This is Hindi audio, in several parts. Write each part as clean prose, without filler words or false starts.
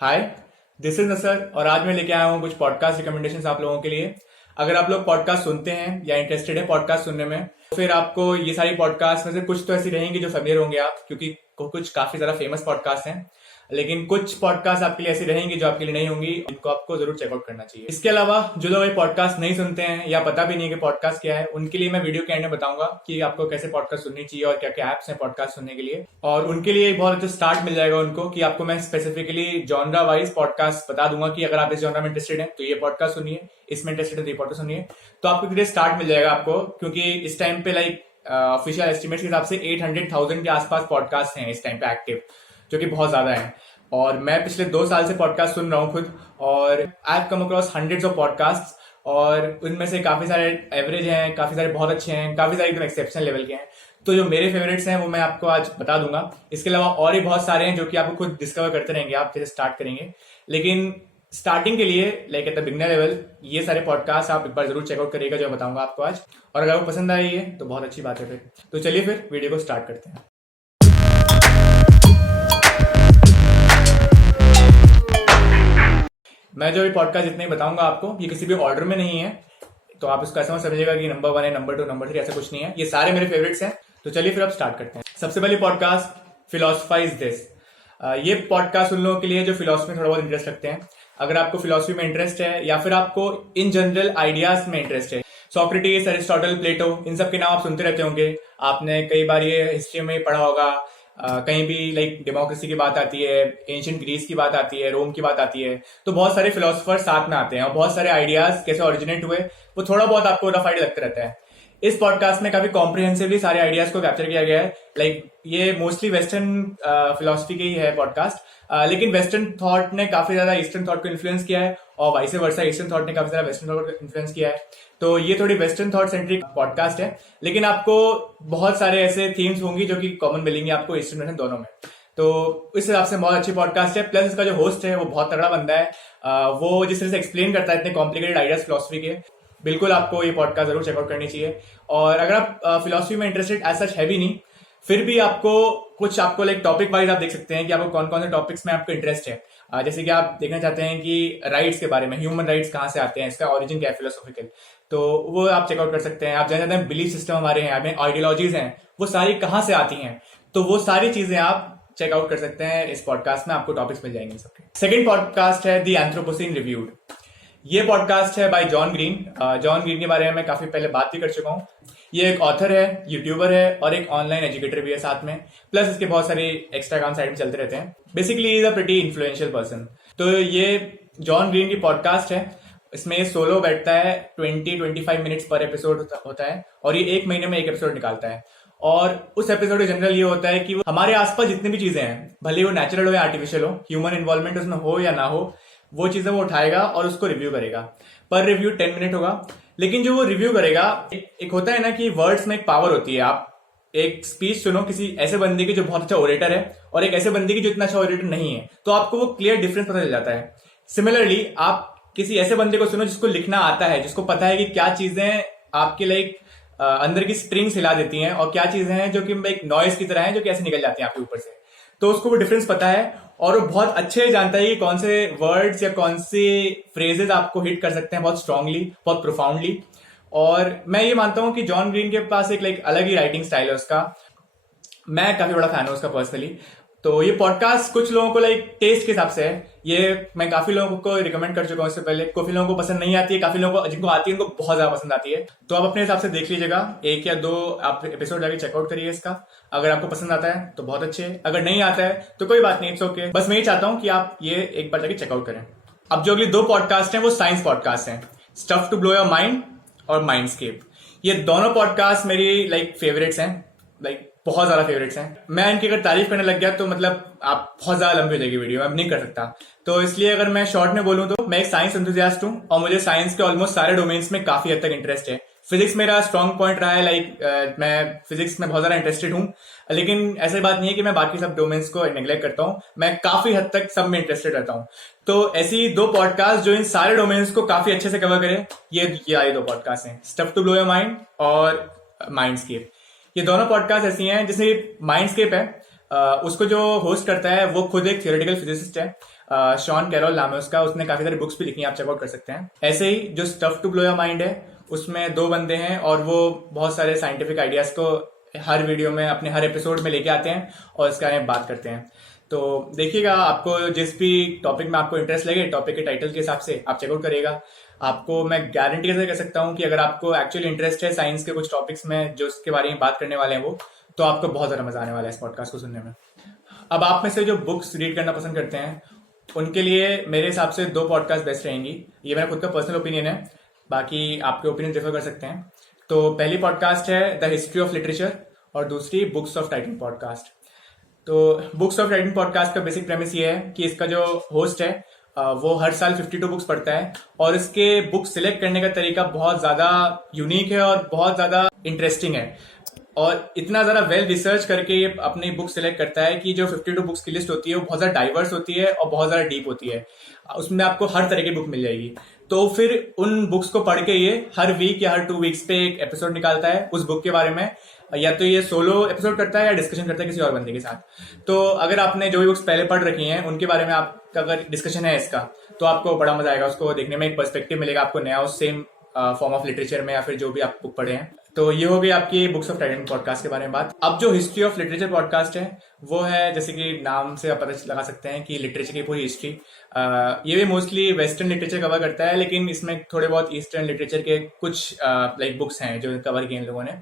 हाय, दिस इज नसर और आज मैं लेके आया हूँ कुछ पॉडकास्ट रिकमेंडेशंस आप लोगों के लिए। अगर आप लोग पॉडकास्ट सुनते हैं या इंटरेस्टेड है पॉडकास्ट सुनने में, तो फिर आपको ये सारी पॉडकास्ट में से कुछ तो ऐसी रहेंगी जो फेमिलियर होंगे आप, क्योंकि कुछ काफी ज्यादा फेमस पॉडकास्ट हैं। लेकिन कुछ पॉडकास्ट आपके लिए ऐसी रहेंगी जो आपके लिए नहीं होंगी, इनको आपको जरूर चेकआउट करना चाहिए। इसके अलावा जो लोग ये पॉडकास्ट नहीं सुनते हैं या पता भी नहीं कि पॉडकास्ट क्या है, उनके लिए मैं वीडियो के एंड में बताऊंगा कि आपको कैसे पॉडकास्ट सुननी चाहिए और क्या क्या एप्स हैं पॉडकास्ट सुनने के लिए। और उनके लिए एक बहुत अच्छा स्टार्ट मिल जाएगा उनको कि आपको मैं स्पेसिफिकली जॉनरा वाइज पॉडकास्ट बता दूंगा कि अगर आप इस जॉनरा में इंटरेस्टेड है तो ये पॉडकास्ट सुनिए, इसमें इंटरेस्टेड है तो ये पॉडकास्ट सुनिए। तो आपको लिए स्टार्ट मिल जाएगा आपको, क्योंकि इस टाइम पे ऑफिशियल एस्टिमेट के हिसाब से 800,000 के आसपास पॉडकास्ट हैं इस टाइम पे एक्टिव, जो कि बहुत ज्यादा है। और मैं पिछले 2 साल से पॉडकास्ट सुन रहा हूँ खुद, और I have come across hundreds of podcast, और उनमें से काफी सारे एवरेज हैं, काफी सारे बहुत अच्छे हैं, काफी सारे एकदम एक्सेप्शनल लेवल के हैं। तो जो मेरे फेवरेट्स हैं वो मैं आपको आज बता दूंगा। इसके अलावा और भी बहुत सारे हैं जो कि आपको खुद डिस्कवर करते रहेंगे आप जैसे स्टार्ट करेंगे। लेकिन स्टार्टिंग के लिए like at the beginner level ये सारे पॉडकास्ट आप एक बार जरूर चेकआउट करिएगा जो बताऊंगा आपको आज। और अगर आपको पसंद आई है तो बहुत अच्छी बात है। फिर तो चलिए फिर वीडियो को स्टार्ट करते हैं। मैं जो ये पॉडकास्ट जितने बताऊंगा आपको, ये किसी भी ऑर्डर में नहीं है, तो आप इसको ऐसा समझिएगा कि नंबर 1 है, नंबर 2, नंबर 3, ऐसा कुछ नहीं है। ये सारे मेरे फेवरेट्स हैं। तो चलिए फिर अब स्टार्ट करते हैं। सबसे पहले पॉडकास्ट फिलोसफाइज दिस। ये पॉडकास्ट उन लोगों के लिए जो फिलोसफी में थोड़ा बहुत इंटरेस्ट रखते हैं। अगर आपको फिलोसफी में इंटरेस्ट है या फिर आपको इन जनरल आइडियाज में इंटरेस्ट है, सोक्रेटिस, एरिस्टोटल, प्लेटो, इन सब के नाम आप सुनते रहते होंगे। आपने कई बार ये हिस्ट्री में पढ़ा होगा। कहीं भी लाइक डेमोक्रेसी की बात आती है, एंशिएंट ग्रीस की बात आती है, रोम की बात आती है, तो बहुत सारे फिलोसफर साथ में आते हैं और बहुत सारे आइडियाज कैसे ओरिजिनेट हुए वो थोड़ा बहुत आपको रफ आइडिया लगता रहता है। इस पॉडकास्ट में काफी कॉम्प्रिहेंसिवली सारे आइडियाज को कैप्चर किया गया है। लाइक ये मोस्टली वेस्टर्न फिलोसफी की ही है पॉडकास्ट, लेकिन वेस्टर्न थॉट ने काफी ज्यादा ईस्टर्न थॉट को इन्फ्लुएंस किया है और वाइस वर्सा ईस्टर्न थॉट ने काफी ज्यादा वेस्टर्न थॉट को इन्फ्लुएंस किया है। तो ये थोड़ी वेस्टर्न थॉट सेंट्रिक पॉडकास्ट है, लेकिन आपको बहुत सारे ऐसे थीम्स होंगी जो कि कॉमन मिलेंगे आपको ईस्टर्न वेस्टर्न दोनों में। तो इस हिसाब से बहुत अच्छी पॉडकास्ट है। प्लस इसका जो होस्ट है वो बहुत तगड़ा बंदा है। वो जिस तरह से एक्सप्लेन करता है इतने कॉम्प्लिकेटेड आइडियाज फिलोसफी के, बिल्कुल आपको ये पॉडकास्ट जरूर चेकआउट करनी चाहिए। और अगर आप फिलोसफी में इंटरेस्टेड एज सच है भी नहीं, फिर भी आपको लाइक टॉपिक वाइज आप देख सकते हैं कि आपको कौन कौन से टॉपिक्स में आपको इंटरेस्ट है। जैसे कि आप देखना चाहते हैं कि राइट्स के बारे में, ह्यूमन राइट्स कहाँ से आते हैं, इसका ओरिजिन क्या है फिलोसॉफिकल, तो वो आप चेकआउट कर सकते हैं। आप जानते हैं बिलीफ सिस्टम हमारे हैं, हमें आइडियोलॉजीज हैं, वो सारी कहाँ से आती हैं, तो वो सारी चीजें आप चेकआउट कर सकते हैं। इस पॉडकास्ट में आपको टॉपिक्स मिल जाएंगे सबके। सेकंड पॉडकास्ट है द एंथ्रोपोसीन रिव्यूड। ये पॉडकास्ट है bye John green. John green के बारे में मैं काफी पहले बात भी कर चुका हूँ। ये एक ऑथर है, यूट्यूबर है और एक ऑनलाइन एजुकेटर भी है साथ में। प्लस इसके बहुत सारे एक्स्ट्रा काम साइड में चलते रहते हैं। Basically is a pretty influential person. तो ये जॉन ग्रीन की पॉडकास्ट है। इसमें सोलो बैठता है, 20-25 मिनट्स पर एपिसोड होता है और ये 1 महीने में एक एपिसोड निकालता है। और उस एपिसोड में जनरल ये होता है कि वो हमारे आसपास जितनी भी चीजें हैं, भले वो नेचुरल हो या आर्टिफिशियल हो, ह्यूमन इन्वॉल्वमेंट उसमें हो या ना हो, वो चीजें वो उठाएगा और उसको रिव्यू करेगा। पर रिव्यू 10 मिनट होगा। लेकिन जो वो रिव्यू करेगा, एक होता है ना कि वर्ड्स में एक पावर होती है। आप एक स्पीच सुनो किसी ऐसे बंदे की जो बहुत अच्छा ओरेटर है और एक ऐसे बंदे की जो इतना अच्छा ओरेटर नहीं है, तो आपको वो क्लियर डिफरेंस पता चल जाता है। सिमिलरली आप किसी ऐसे बंदे को सुनो जिसको लिखना आता है, जिसको पता है कि क्या चीजें आपके लाइक अंदर की स्ट्रिंग्स हिला देती हैं और क्या चीजें हैं जो कि एक नॉइज की तरह है जो कि ऐसे निकल जाती हैं आपके ऊपर से, तो उसको वो डिफरेंस पता है और वो बहुत अच्छे जानता है कि कौन से वर्ड्स या कौन से फ्रेजेस आपको हिट कर सकते हैं बहुत स्ट्रांगली, बहुत प्रोफाउंडली। और मैं ये मानता हूं कि जॉन ग्रीन के पास एक अलग ही राइटिंग स्टाइल है उसका। मैं काफी बड़ा फैन हूं उसका पर्सनली। तो ये पॉडकास्ट कुछ लोगों को टेस्ट के हिसाब से है। ये मैं काफी लोगों को रिकमेंड कर चुका हूं इससे पहले। काफी लोगों को पसंद नहीं आती है, काफी लोगों को जिनको आती है उनको बहुत ज्यादा पसंद आती है। तो आप अपने हिसाब से देख लीजिएगा, 1 या 2 आप एपिसोड जाके चेकआउट करिए इसका। अगर आपको पसंद आता है तो बहुत अच्छे, अगर नहीं आता है तो कोई बात नहीं, इट्स ओके। बस मैं ही चाहता हूं कि आप ये एक बार जाके चेकआउट करें। अब जो अगली 2 पॉडकास्ट हैं वो साइंस पॉडकास्ट हैं, stuff to blow your mind और माइंडस्केप। ये दोनों पॉडकास्ट मेरी फेवरेट्स हैं, बहुत ज्यादा फेवरेट्स हैं। मैं इनकी अगर तारीफ करने लग गया तो मतलब आप बहुत ज्यादा लंबी हो जाएगी वीडियो, मैं अब नहीं कर सकता। तो इसलिए अगर मैं शॉर्ट में बोलूं तो मैं एक साइंस एंथुसियास्ट हूं और मुझे साइंस के ऑलमोस्ट सारे डोमेन्स में काफी हद तक इंटरेस्ट है। फिजिक्स मेरा स्ट्रॉन्ग पॉइंट रहा है। मैं फिजिक्स में बहुत ज्यादा इंटरेस्टेड हूं, लेकिन ऐसी बात नहीं है कि मैं बाकी सब डोमेन्स को नेग्लेक्ट करता हूं। मैं काफी हद तक सब में इंटरेस्टेड रहता हूं। तो ऐसी 2 पॉडकास्ट जो इन सारे डोमेन्स को काफी अच्छे से कवर करे, ये आए 2 पॉडकास्ट हैं, stuff to blow your mind और माइंडस्केप। ये दोनों पॉडकास्ट ऐसी हैं, जैसे माइंडस्केप है, उसको जो होस्ट करता है वो खुद एक थियोरेटिकल फिजिसिस्ट है। शॉन कैरोल नाम है उसका, उसने काफी सारी बुक्स भी लिखी हैं, आप चेकआउट कर सकते हैं। ऐसे ही जो stuff to blow your mind है, उसमें 2 बंदे हैं और वो बहुत सारे साइंटिफिक आइडियाज को हर वीडियो में, अपने हर एपिसोड में लेके आते हैं और इसके बारे में बात करते हैं। तो देखिएगा, आपको जिस भी टॉपिक में आपको इंटरेस्ट लगे, टॉपिक के टाइटल के हिसाब से आप चेकआउट करिएगा। आपको मैं गारंटी कैसे कर सकता हूँ कि अगर आपको एक्चुअली इंटरेस्ट है साइंस के कुछ टॉपिक्स में जो उसके बारे में बात करने वाले हैं वो, तो आपको बहुत ज़्यादा मजा आने वाला है इस पॉडकास्ट को सुनने में। अब आप में से जो बुक्स रीड करना पसंद करते हैं, उनके लिए मेरे हिसाब से 2 पॉडकास्ट बेस्ट रहेंगी। ये मेरा खुद का पर्सनल ओपिनियन है, बाकी आपके ओपिनियन डिफर कर सकते हैं। तो पहली पॉडकास्ट है द हिस्ट्री ऑफ लिटरेचर और दूसरी बुक्स ऑफ टाइटन पॉडकास्ट। तो बुक्स ऑफ टाइटन पॉडकास्ट का बेसिक प्रेमिस ये है कि इसका जो होस्ट है वो हर साल 52 बुक्स पढ़ता है और इसके बुक सिलेक्ट करने का तरीका बहुत ज्यादा यूनिक है और बहुत ज्यादा इंटरेस्टिंग है और इतना ज्यादा वेल रिसर्च करके ये अपनी बुक सिलेक्ट करता है कि जो 52 बुक्स की लिस्ट होती है वो बहुत ज्यादा डाइवर्स होती है और बहुत ज्यादा डीप होती है। उसमें आपको हर तरह की बुक मिल जाएगी। तो फिर उन बुक्स को पढ़ के ये हर वीक या हर 2 वीक्स पे एक एपिसोड निकालता है उस बुक के बारे में। या तो ये सोलो एपिसोड करता है या डिस्कशन करता है किसी और बंदे के साथ। तो अगर आपने जो भी बुक्स पहले पढ़ रखी हैं उनके बारे में आपका अगर डिस्कशन है इसका, तो आपको बड़ा मजा आएगा, उसको देखने में एक पर्सपेक्टिव मिलेगा आपको नया उस सेम फॉर्म ऑफ लिटरेचर में या फिर जो भी आप बुक पढ़े हैं। तो ये हो गई आपकी बुक्स ऑफ टाइटन पॉडकास्ट के बारे में बात। अब जो हिस्ट्री ऑफ लिटरेचर पॉडकास्ट है वो है, जैसे कि नाम से आप पता लगा सकते हैं कि लिटरेचर की पूरी हिस्ट्री। ये भी मोस्टली वेस्टर्न लिटरेचर कवर करता है, लेकिन इसमें थोड़े बहुत ईस्टर्न लिटरेचर के कुछ लाइक बुक्स हैं जो कवर किए इन लोगों ने।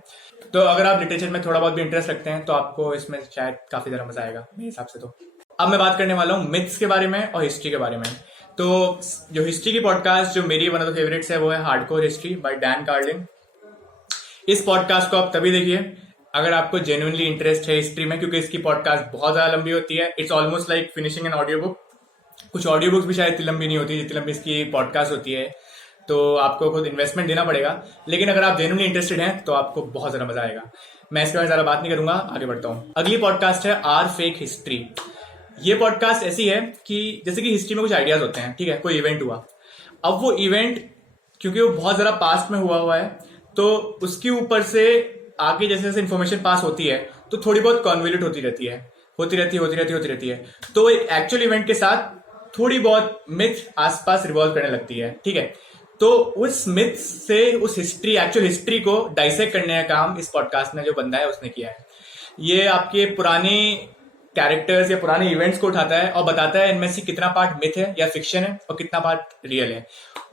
तो अगर आप लिटरेचर में थोड़ा बहुत भी इंटरेस्ट रखते हैं तो आपको इसमें शायद काफी ज्यादा मजा आएगा मेरे हिसाब से। तो अब मैं बात करने वाला हूँ मिथ्स के बारे में और हिस्ट्री के बारे में। तो जो हिस्ट्री की पॉडकास्ट जो मेरी वन ऑफ द फेवरेट्स है वो है hardcore history by Dan Carlin. इस पॉडकास्ट को आप तभी देखिए अगर आपको जेन्युइनली इंटरेस्ट है हिस्ट्री में, क्योंकि इसकी पॉडकास्ट बहुत ज्यादा लंबी होती है। It's almost like finishing an audio book. कुछ ऑडियो बुक्स भी शायद इतनी लंबी नहीं होती जितनी लंबी इसकी पॉडकास्ट होती है, तो आपको खुद इन्वेस्टमेंट देना पड़ेगा। लेकिन अगर आप जेन्युइनली इंटरेस्टेड हैं तो आपको बहुत ज्यादा मजा आएगा। मैं इसके बारे में ज्यादा बात नहीं करूंगा, आगे बढ़ता हूँ। अगली पॉडकास्ट है आर फेक हिस्ट्री। ये पॉडकास्ट ऐसी है कि जैसे कि हिस्ट्री में कुछ आइडियाज होते हैं, ठीक है, कोई इवेंट हुआ, अब वो इवेंट क्योंकि वो बहुत ज्यादा पास्ट में हुआ है तो उसके ऊपर से आगे जैसे जैसे इन्फॉर्मेशन पास होती है तो थोड़ी बहुत कॉन्वोल्यूट होती रहती है। तो एक एक्चुअल इवेंट के साथ थोड़ी बहुत मिथ आसपास रिवॉल्व करने लगती है, ठीक है। तो उस मिथ से उस एक्चुअल हिस्ट्री को डाइसेक्ट करने का काम इस पॉडकास्ट में जो बंदा है उसने किया है। ये आपके पुराने कैरेक्टर्स या पुराने इवेंट्स को उठाता है और बताता है इनमें से कितना पार्ट मिथ है या फिक्शन है और कितना पार्ट रियल है।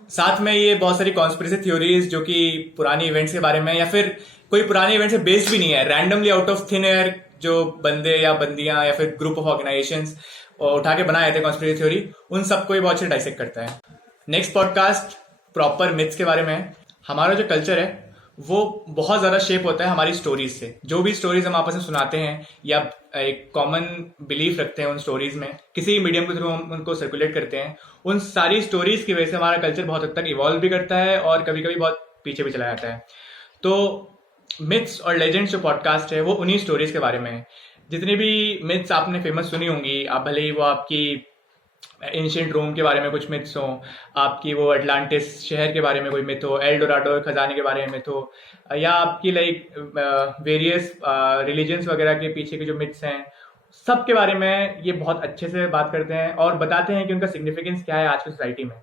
साथ में ये बहुत सारी कॉन्स्पिरेसी थ्योरीज जो कि पुरानी इवेंट्स के बारे में या फिर कोई पुराने इवेंट से बेस्ड भी नहीं है, randomly out of thin air जो बंदे या बंदियां या फिर ग्रुप ऑफ ऑर्गेनाइजेशंस उठा के बनाए थे कॉन्स्पिरेसी थ्योरी, उन सबको ये बहुत अच्छे डाइसेक्ट करता है। नेक्स्ट पॉडकास्ट प्रॉपर मिथ्स के बारे में है। हमारा जो कल्चर है वो बहुत ज्यादा शेप होता है हमारी स्टोरीज से। जो भी स्टोरीज हम आपस में सुनाते हैं या एक कॉमन बिलीफ रखते हैं उन स्टोरीज में, किसी मीडियम के थ्रू हम उनको सर्कुलेट करते हैं, उन सारी स्टोरीज की वजह से हमारा कल्चर बहुत हद तक इवॉल्व भी करता है और कभी कभी बहुत पीछे भी चला जाता है। तो मिथ्स और लेजेंड्स जो पॉडकास्ट है वो उन्हीं स्टोरीज के बारे में है। जितनी भी मिथ्स आपने फेमस सुनी होंगी, आप भले ही वो आपकी एंशिएंट रोम के बारे में कुछ मिथ्स हो, आपकी वो अटलांटिस शहर के बारे में कोई मिथ हो, एल डोराडो खजाने के बारे में मिथ हो, या आपकी लाइक वेरियस रिलीजन्स वगैरह के पीछे के जो मिथ्स हैं, सब के बारे में ये बहुत अच्छे से बात करते हैं और बताते हैं कि उनका सिग्निफिकेंस क्या है आज की सोसाइटी में,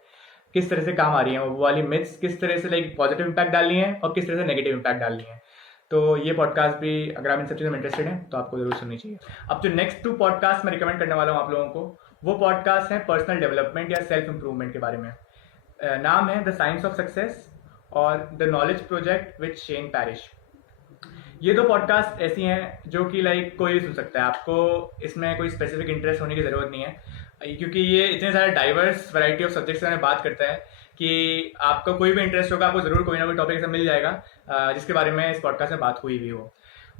किस तरह से काम आ रही है वो वाली मिथ्स, किस तरह से लाइक पॉजिटिव इम्पैक्ट डालनी है और किस तरह से नेगेटिव इम्पैक्ट डालनी है। तो ये पॉडकास्ट भी अगर आप इन सब चीज़ों में इंटरेस्टेड हैं तो आपको जरूर सुननी चाहिए। अब जो नेक्स्ट 2 पॉडकास्ट मैं रिकमेंड करने वाला हूँ आप लोगों को, वो पॉडकास्ट है पर्सनल डेवलपमेंट या सेल्फ इंप्रूवमेंट के बारे में। नाम है द साइंस ऑफ सक्सेस और the knowledge project with Shane parish. ये 2 पॉडकास्ट ऐसी हैं जो कि लाइक कोई भी सुन सकता है, आपको इसमें कोई स्पेसिफिक इंटरेस्ट होने की जरूरत नहीं है, क्योंकि ये इतने सारे डाइवर्स वैरायटी ऑफ सब्जेक्ट्स में बात करता है कि आपका कोई भी इंटरेस्ट होगा आपको जरूर कोई ना कोई टॉपिक ऐसा मिल जाएगा जिसके बारे में इस पॉडकास्ट में बात हुई भी हो।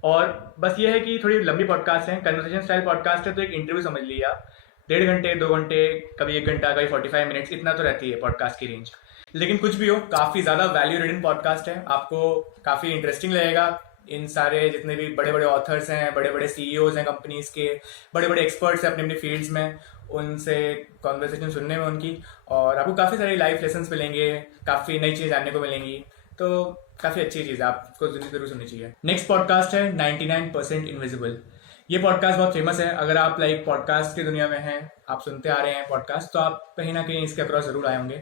और बस ये है कि थोड़ी लंबी पॉडकास्ट है, कन्वर्सेशन स्टाइल पॉडकास्ट है, तो एक इंटरव्यू समझ लीजिए आप, 1.5 घंटे 2 घंटे कभी 1 घंटा कभी 45 मिनट्स, इतना तो रहती है पॉडकास्ट की रेंज। लेकिन कुछ भी हो, काफी ज्यादा वैल्यू रिडन पॉडकास्ट है, आपको काफी इंटरेस्टिंग लगेगा। इन सारे जितने भी बड़े बड़े ऑथर्स हैं, बड़े बड़े सीईओज हैं कंपनीज के, बड़े बड़े एक्सपर्ट्स हैं अपनी अपनी फील्ड्स में, उनसे कॉन्वर्सेशन सुनने में उनकी, और आपको काफ़ी सारी लाइफ लेसन्स मिलेंगे, काफ़ी नई चीज़ जानने को मिलेंगी, तो काफ़ी अच्छी चीज़ है, आपको जरूर सुननी चाहिए। नेक्स्ट पॉडकास्ट है 99% इनविजिबल। ये पॉडकास्ट बहुत फेमस है। अगर आप लाइक पॉडकास्ट की दुनिया में हैं, आप सुनते आ रहे हैं पॉडकास्ट, तो आप कहीं ना कहीं इसके अक्रॉस जरूर आए होंगे।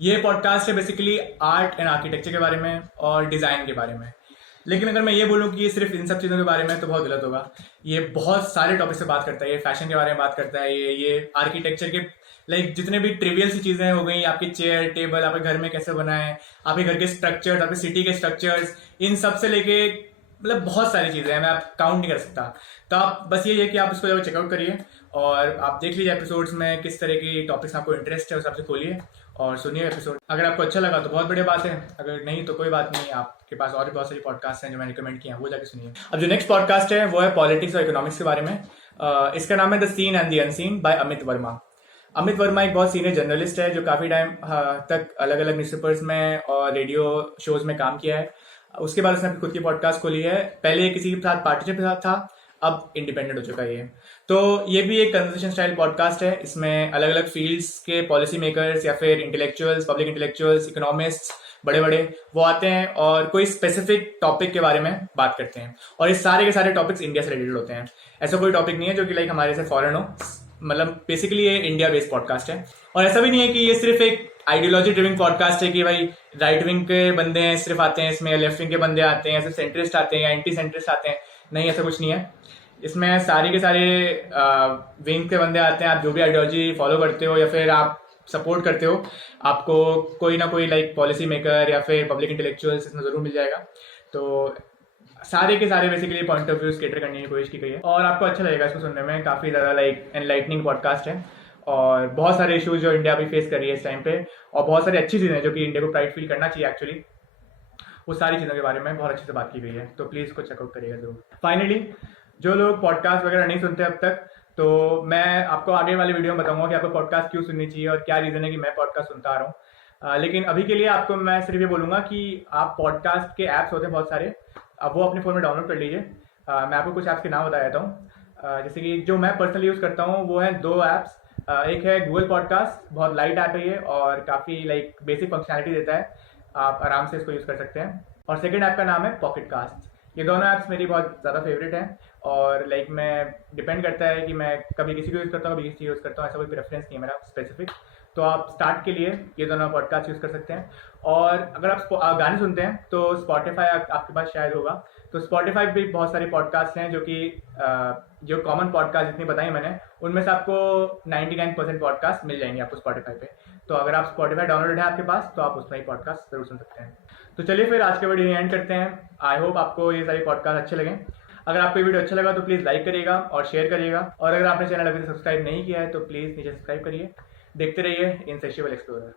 ये पॉडकास्ट है बेसिकली आर्ट एंड आर्किटेक्चर के बारे में और डिज़ाइन के बारे में। लेकिन अगर मैं ये बोलूँ कि ये सिर्फ इन सब चीज़ों के बारे में, तो बहुत गलत होगा। ये बहुत सारे टॉपिक से बात करता है। ये फैशन के बारे में बात करता है, ये आर्किटेक्चर के लाइक जितने भी ट्रिवियल सी चीज़ें हो गई, आपके चेयर टेबल आपके घर में कैसे बनाए, आपके घर के स्ट्रक्चर्स, आपके सिटी के स्ट्रक्चर्स, इन सब से लेके मतलब बहुत सारी चीज़ें हैं, मैं आप काउंट नहीं कर सकता। तो आप बस ये है कि आप उसको जब चेकआउट करिए और आप देख लीजिए एपिसोड्स में किस तरह की टॉपिक्स आपको इंटरेस्ट है, उस हिसाब से खोलिए और सुनिए एपिसोड। अगर आपको अच्छा लगा तो बहुत बढ़िया बात है, अगर नहीं तो कोई बात नहीं, आपके पास और भी बहुत सारी पॉडकास्ट हैं जो मैंने रिकमेंड किए हैं, वो जाके सुनिए। अब जो नेक्स्ट पॉडकास्ट है वो है पॉलिटिक्स और इकोनॉमिक्स के बारे में। इसका नाम है the seen and the unseen by Amit Verma. Amit Verma एक बहुत सीनियर जर्नलिस्ट है जो काफ़ी टाइम तक अलग अलग न्यूज़पेपर्स में और रेडियो शोज में काम किया है। उसके बाद उसने अपनी खुद की पॉडकास्ट खोली है। पहले किसी के साथ पार्टनरशिप के साथ था, अब इंडिपेंडेंट हो चुका है ये। तो ये भी एक कन्वर्सेशन स्टाइल पॉडकास्ट है। इसमें अलग अलग फील्ड्स के पॉलिसी मेकर्स या फिर इंटेलेक्चुअल्स, पब्लिक इंटेलेक्चुअल्स, इकोनॉमिस्ट्स बड़े बड़े वो आते हैं और कोई स्पेसिफिक टॉपिक के बारे में बात करते हैं। और ये सारे के सारे टॉपिक्स इंडिया से रिलेटेड होते हैं। ऐसा कोई टॉपिक नहीं है जो कि लाइक हमारे से फॉरेन हो। मतलब बेसिकली ये इंडिया बेस्ड पॉडकास्ट है। और ऐसा भी नहीं है कि ये सिर्फ एक आइडियोलॉजी ड्रिविंग पॉडकास्ट है कि भाई राइट विंग के बंदे हैं सिर्फ आते हैं इसमें, लेफ्ट विंग के बंदे आते हैं, सिर्फ सेंट्रिस्ट आते हैं या एंटी सेंट्रिस्ट आते हैं। नहीं, ऐसा कुछ नहीं है। इसमें सारे के सारे विंग के बंदे आते हैं। आप जो भी आइडियोलॉजी फॉलो करते हो या फिर आप सपोर्ट करते हो, आपको कोई ना कोई लाइक पॉलिसी मेकर या फिर पब्लिक इंटेलेक्चुअल्स इसमें जरूर मिल जाएगा। तो सारे के सारे basically point of views cater करने की कोशिश की गई है और आपको अच्छा लगेगा इसको सुनने में। काफ़ी ज़्यादा लाइक एनलाइटनिंग पॉडकास्ट है और बहुत सारे इश्यूज जो इंडिया अभी फेस कर रही है इस टाइम पे, और बहुत सारी अच्छी चीज़ें जो कि इंडिया को प्राइड फील करना चाहिए एक्चुअली, वो सारी चीज़ों के बारे में बहुत अच्छे से बात की गई है। तो प्लीज़ इसको चेकआउट करिएगा जरूर। फाइनली, जो लोग पॉडकास्ट वगैरह नहीं सुनते अब तक, तो मैं आपको आगे वाले वीडियो में बताऊंगा कि आपको पॉडकास्ट क्यों सुननी चाहिए और क्या रीज़न है कि मैं पॉडकास्ट सुनता आ रहा हूँ। लेकिन अभी के लिए आपको मैं सिर्फ ये बोलूँगा कि आप पॉडकास्ट के ऐप्स होते हैं बहुत सारे, अब वो अपने फ़ोन में डाउनलोड कर लीजिए। मैं आपको कुछ ऐप्स के नाम बता देता हूँ। जैसे कि जो मैं पर्सनली यूज़ करता हूँ वो है 2 ऐप्स। एक है गूगल पॉडकास्ट, बहुत लाइट ऐप है ये और काफ़ी लाइक बेसिक फंक्शनैलिटी देता है, आप आराम से इसको यूज़ कर सकते हैं। और सेकेंड ऐप का नाम है पॉकेट कास्ट। ये दोनों ऐप्स मेरी बहुत ज़्यादा फेवरेट हैं और लाइक मैं डिपेंड करता है कि मैं कभी किसी को यूज़ करता हूँ, कभी किसी को यूज़ करता हूँ, ऐसा कोई प्रेफरेंस नहीं है मेरा स्पेसिफिक। तो आप स्टार्ट के लिए ये दोनों पॉडकास्ट यूज़ कर सकते हैं। और अगर आप गाने सुनते हैं तो स्पॉटिफाई आपके पास शायद होगा। तो स्पॉटिफाई भी बहुत सारे पॉडकास्ट हैं जो कि जो कॉमन पॉडकास्ट जितनी बताई मैंने, उनमें से आपको 99% पॉडकास्ट मिल जाएंगे आपको स्पॉटिफाई पे। तो अगर आप स्पॉटिफाई डाउनलोड है आपके पास तो आप उसमें ही पॉडकास्ट जरूर सुन सकते हैं। तो चलिए फिर आज के वीडियो एंड करते हैं। आई होप आपको ये सारे पॉडकास्ट अच्छे लगे। अगर आपको ये वीडियो अच्छा लगा तो प्लीज़ लाइक करिएगा और शेयर करिएगा, और अगर आपने चैनल अभी तक सब्सक्राइब नहीं किया है तो प्लीज़ नीचे सब्सक्राइब करिए। देखते रहिए इनसेक्शुअल एक्सप्लोरर।